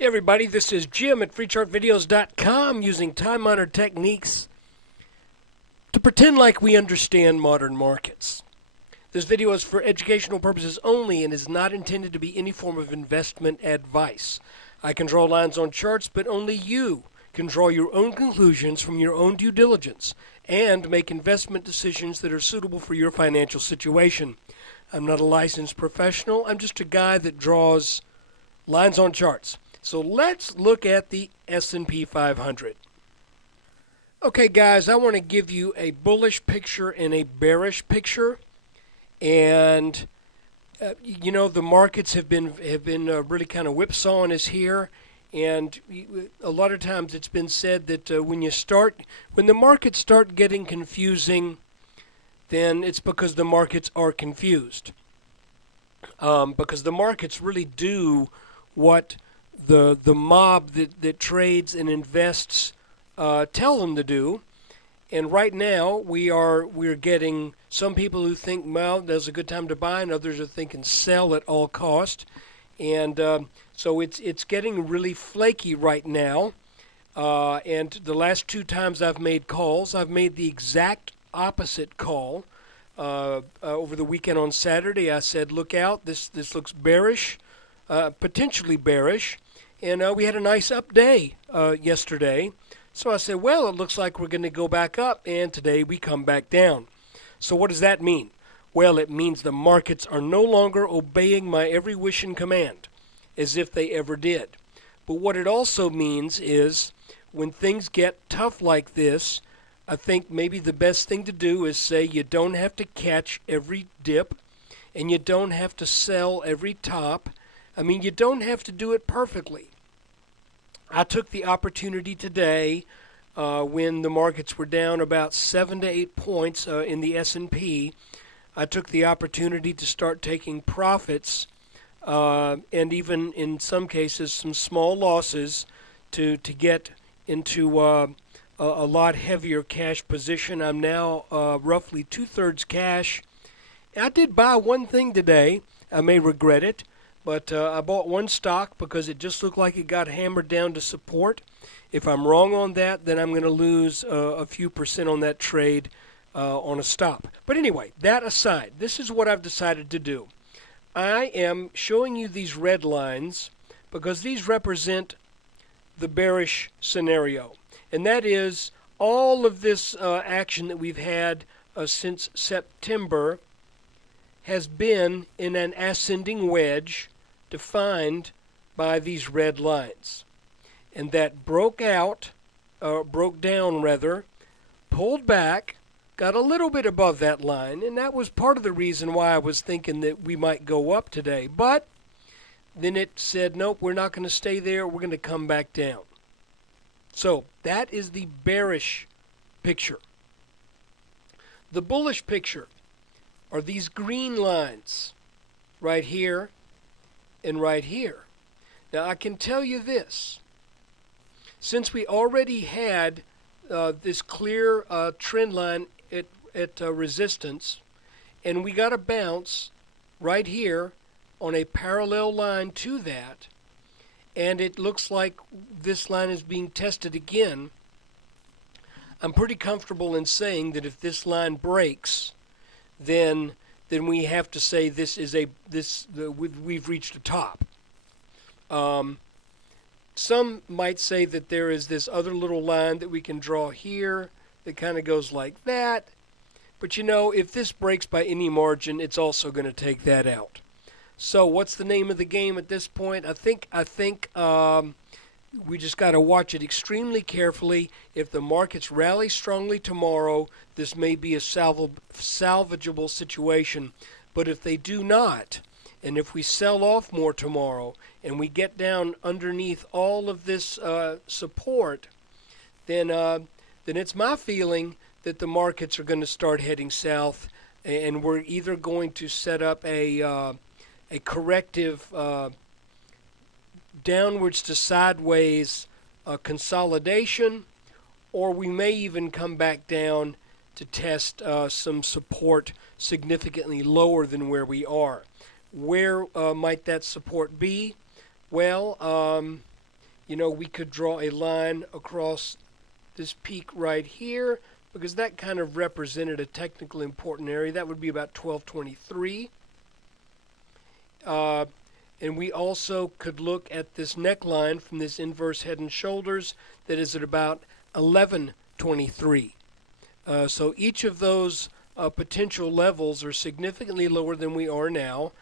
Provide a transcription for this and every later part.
Hey everybody, this is Jim at FreeChartVideos.com using time-honored techniques to pretend like we understand modern markets. This video is for educational purposes only and is not intended to be any form of investment advice. I can draw lines on charts, but only you can draw your own conclusions from your own due diligence and make investment decisions that are suitable for your financial situation. I'm not a licensed professional. I'm just a guy that draws lines on charts. So let's look at the S&P 500. Okay, guys, I want to give you a bullish picture and a bearish picture. And the markets have been really kind of whipsawing us here. And a lot of times it's been said that when the markets start getting confusing, then it's because the markets are confused. Because the markets really do what the mob that trades and invests tell them to do. And right now we're getting some people who think, well, there's a good time to buy, and others are thinking sell at all cost. And so it's getting really flaky right now. And the last two times I've made calls, I've made the exact opposite call. Over the weekend on Saturday, I said, look out, this looks bearish, potentially bearish. And we had a nice up day yesterday. So I said, well, it looks like we're going to go back up, and today we come back down. So what does that mean? Well, it means the markets are no longer obeying my every wish and command, as if they ever did. But what it also means is when things get tough like this, I think maybe the best thing to do is say you don't have to catch every dip, and you don't have to sell every top. I mean, you don't have to do it perfectly. I took the opportunity today when the markets were down about 7 to 8 points in the S&P. I took the opportunity to start taking profits and even in some cases some small losses to get into a lot heavier cash position. I'm now roughly 2/3 cash. I did buy one thing today. I may regret it. But I bought one stock because it just looked like it got hammered down to support. If I'm wrong on that, then I'm going to lose a few percent on that trade on a stop. But anyway, that aside, this is what I've decided to do. I am showing you these red lines because these represent the bearish scenario. And that is all of this action that we've had since September has been in an ascending wedge defined by these red lines. And that broke down, pulled back, got a little bit above that line, and that was part of the reason why I was thinking that we might go up today. But then it said, nope, we're not going to stay there, we're going to come back down. So that is the bearish picture. The bullish picture are these green lines right here and right here. Now I can tell you this. Since we already had this clear trend line at resistance, and we got a bounce right here on a parallel line to that, and it looks like this line is being tested again, I'm pretty comfortable in saying that if this line breaks, then we have to say we've reached a top. Some might say that there is this other little line that we can draw here that kind of goes like that. But if this breaks by any margin, it's also going to take that out. So what's the name of the game at this point? I think we just got to watch it extremely carefully. If the markets rally strongly tomorrow, this may be a salvageable situation. But if they do not, and if we sell off more tomorrow, and we get down underneath all of this support, then it's my feeling that the markets are going to start heading south, and we're either going to set up a corrective downwards to sideways consolidation, or we may even come back down to test some support significantly lower than where we are. Where might that support be? Well, you know, we could draw a line across this peak right here, because that kind of represented a technically important area. That would be about 1223. And we also could look at this neckline from this inverse head and shoulders that is at about 1123. So each of those potential levels are significantly lower than we are now.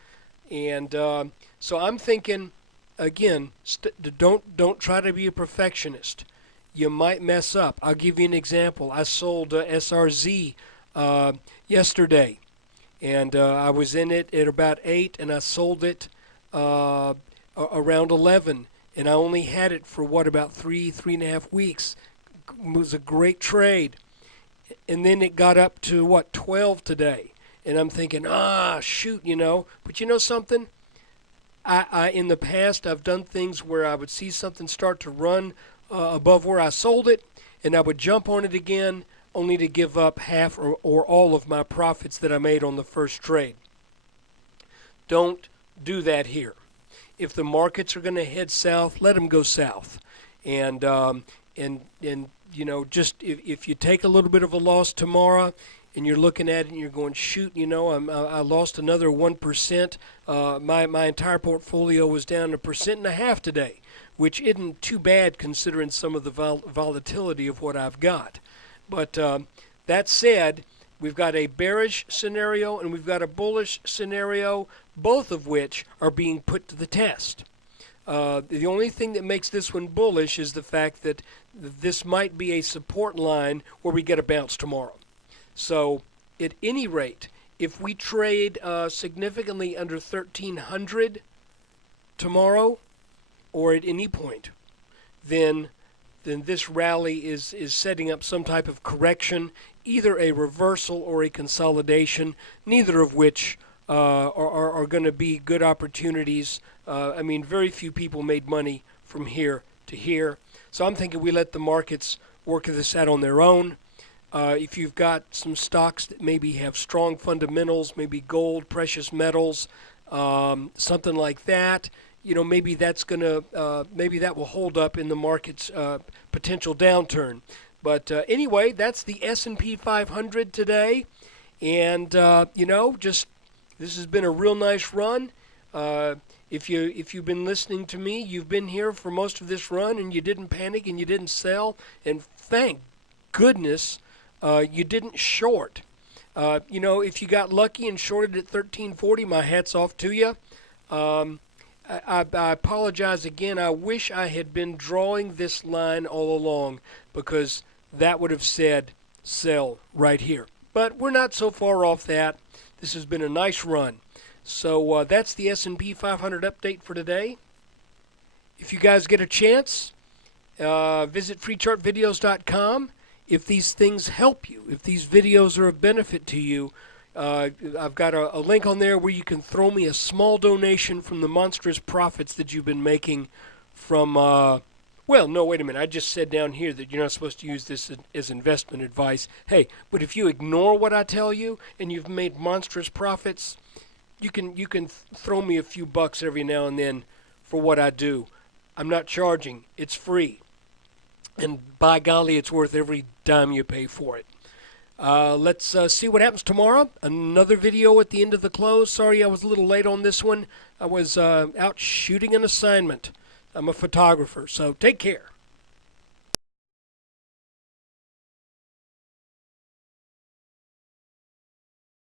And so I'm thinking, again, don't try to be a perfectionist. You might mess up. I'll give you an example. I sold SRZ yesterday, and I was in it at about 8, and I sold it around 11, and I only had it for about 3.5 weeks. It was a great trade. And then it got up to 12 today, and I'm thinking, shoot, you know. But you know something? I in the past, I've done things where I would see something start to run above where I sold it, and I would jump on it again, only to give up half or all of my profits that I made on the first trade. Don't do that here. If the markets are going to head south, let them go south. And you know, just if you take a little bit of a loss tomorrow, and you're looking at it and you're going, shoot, you know, I lost another 1%. My entire portfolio was down 1.5% today, which isn't too bad considering some of the volatility of what I've got. But that said, we've got a bearish scenario and we've got a bullish scenario, both of which are being put to the test. The only thing that makes this one bullish is the fact that this might be a support line where we get a bounce tomorrow. So at any rate, if we trade significantly under 1,300 tomorrow or at any point, then this rally is setting up some type of correction, either a reversal or a consolidation, neither of which are going to be good opportunities. I mean, very few people made money from here to here. So I'm thinking we let the markets work this out on their own. If you've got some stocks that maybe have strong fundamentals, maybe gold, precious metals, something like that, you know, maybe that's maybe that will hold up in the market's potential downturn. But anyway, that's the S&P 500 today, and you know, just this has been a real nice run. If you've been listening to me, you've been here for most of this run, and you didn't panic and you didn't sell, and thank goodness you didn't short. You know, if you got lucky and shorted at 1340, my hat's off to you. I apologize again. I wish I had been drawing this line all along, because that would have said sell right here. But we're not so far off that. This has been a nice run. So that's the S&P 500 update for today. If you guys get a chance, visit freechartvideos.com. If these things help you, if these videos are of benefit to you, I've got a link on there where you can throw me a small donation from the monstrous profits that you've been making from, well, no, wait a minute. I just said down here that you're not supposed to use this as investment advice. Hey, but if you ignore what I tell you and you've made monstrous profits, you can throw me a few bucks every now and then for what I do. I'm not charging. It's free. And by golly, it's worth every dime you pay for it. Let's see what happens tomorrow. Another video at the end of the close. Sorry I was a little late on this one. I was out shooting an assignment. I'm a photographer, so take care.